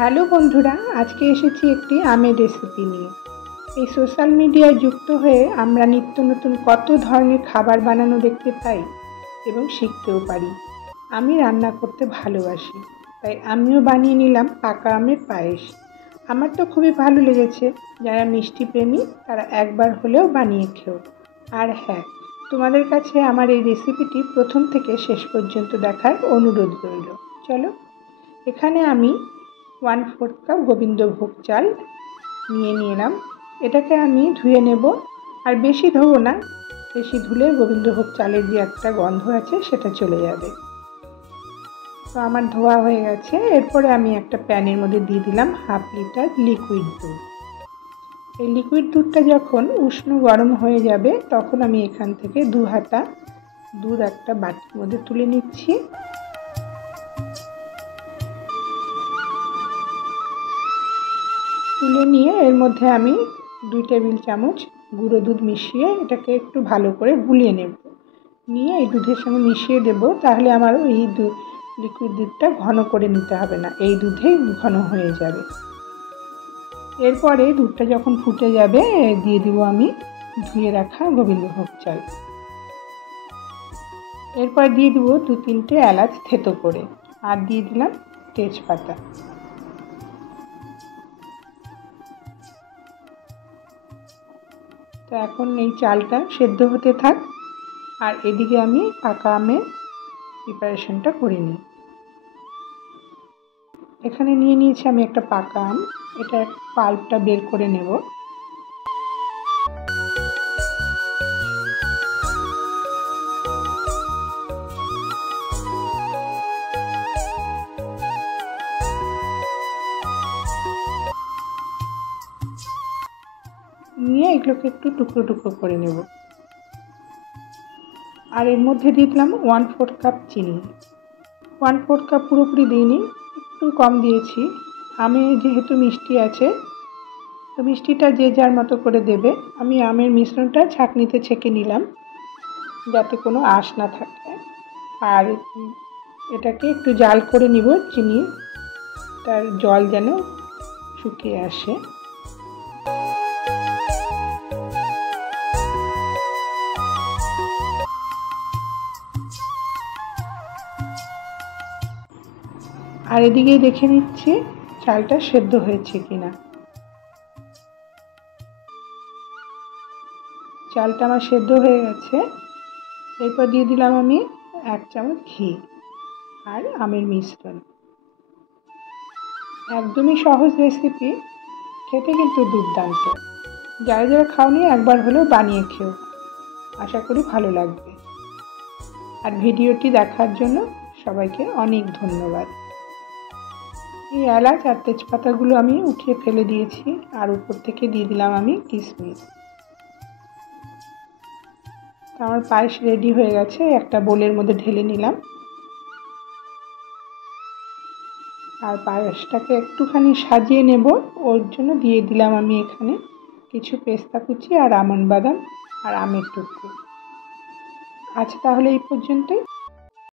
Hello বন্ধুরা, আজকে এসেছি একটি আমের রেসিপি নিয়ে। এই সোশ্যাল মিডিয়ায় যুক্ত হয়ে আমরা নিত্য নতুন কত ধরনের খাবার বানানো দেখতে পাই এবং শিখতেও পারি। আমি রান্না করতে ভালোবাসি, তাই আমিও বানিয়ে নিলাম পাকা আমের পায়েস। আমার তো খুবই ভালো লেগেছে। যারা মিষ্টি প্রেমী তারা একবার হলেও বানিয়ে খেও। আর হ্যাঁ, তোমাদের কাছে আমার এই রেসিপিটি প্রথম থেকে শেষ পর্যন্ত দেখার অনুরোধ রইল। চলো, এখানে আমি 1/4 কাপ গোবিন্দভোগ চাল নিয়ে নিলাম। এটাকে আমি ধুয়ে নেব, আর বেশি ধোবো না, বেশি ধুলে গোবিন্দভোগ চালের যে একটা গন্ধ আছে সেটা চলে যাবে। তো আমার ধোয়া হয়ে গেছে। এরপরে আমি একটা প্যানের মধ্যে দিয়ে দিলাম 1/2 লিটার লিকুইড দুধ। এই লিকুইড দুধটা যখন উষ্ণ গরম হয়ে যাবে তখন আমি এখান থেকে 2 হাতা দুধ একটা বাটির মধ্যে তুলে নিচ্ছি। তুলে নিয়ে এর মধ্যে আমি 2 টেবিল চামচ গুঁড়ো দুধ মিশিয়ে এটাকে একটু ভালো করে গুলিয়ে নেব। নিয়ে এই দুধের সঙ্গে মিশিয়ে দেব, তাহলে আমার এই লিকুইড দুধটা ঘন করে নিতে হবে না, এই দুধেই ঘন হয়ে যাবে। এরপরে দুধটা যখন ফুটে যাবে দিয়ে দিব আমি ধুয়ে রাখা গোবিন্দভোগ চাল। এরপর দিয়ে দিব 2-3টে এলাচ থেতো করে, আর দিয়ে দিলাম তেজপাতা। তো এখন এই চালটা সেদ্ধ হতে থাক, আর এদিকে আমি পাকা আমের প্রিপারেশনটা করে নিই। এখানে নিয়ে নিয়েছি আমি একটা পাকা আম, এটা পাল্পটা বের করে নেব। নিয়ে এগুলোকে একটু টুকরো টুকরো করে নেব। আর এর মধ্যে দিয়ে দিলাম 1/4 কাপ চিনি। 1/4 কাপ পুরোপুরি দিইনি, একটু কম দিয়েছি। আমে যেহেতু মিষ্টি আছে, তো মিষ্টিটা যে যার মতো করে দেবে। আমি আমের মিশ্রণটা ছাঁকনিতে ছেঁকে নিলাম যাতে কোনো আঁশ না থাকে। আর এটাকে একটু জাল করে নিব, চিনি তার জল যেন শুকিয়ে আসে। আর এদিকে দেখে নিচ্ছি চালটা সেদ্ধ হয়েছে কিনা। চালটা আমার সেদ্ধ হয়ে গেছে। এরপর দিয়ে দিলাম আমি 1 চামচ ঘি আর আমের মিশ্রণ। একদমই সহজ রেসিপি, খেতে কিন্তু দুর্দান্ত। যারা যারা খাওনি একবার হলেও বানিয়ে খেও, আশা করি ভালো লাগবে। আর ভিডিওটি দেখার জন্য সবাইকে অনেক ধন্যবাদ। এই এলাচ আর তেজপাতাগুলো আমি উঠিয়ে ফেলে দিয়েছি, আর উপর থেকে দিয়ে দিলাম আমি কিশমিশ। আমার পায়েস রেডি হয়ে গেছে, একটা বোলের মধ্যে ঢেলে নিলাম। আর পায়েসটাকে একটুখানি সাজিয়ে নেব, ওর জন্য দিয়ে দিলাম আমি এখানে কিছু পেস্তা কুচি আর আমন্ড বাদাম আর আমের টুকরো। আচ্ছা, তাহলে এই পর্যন্তই।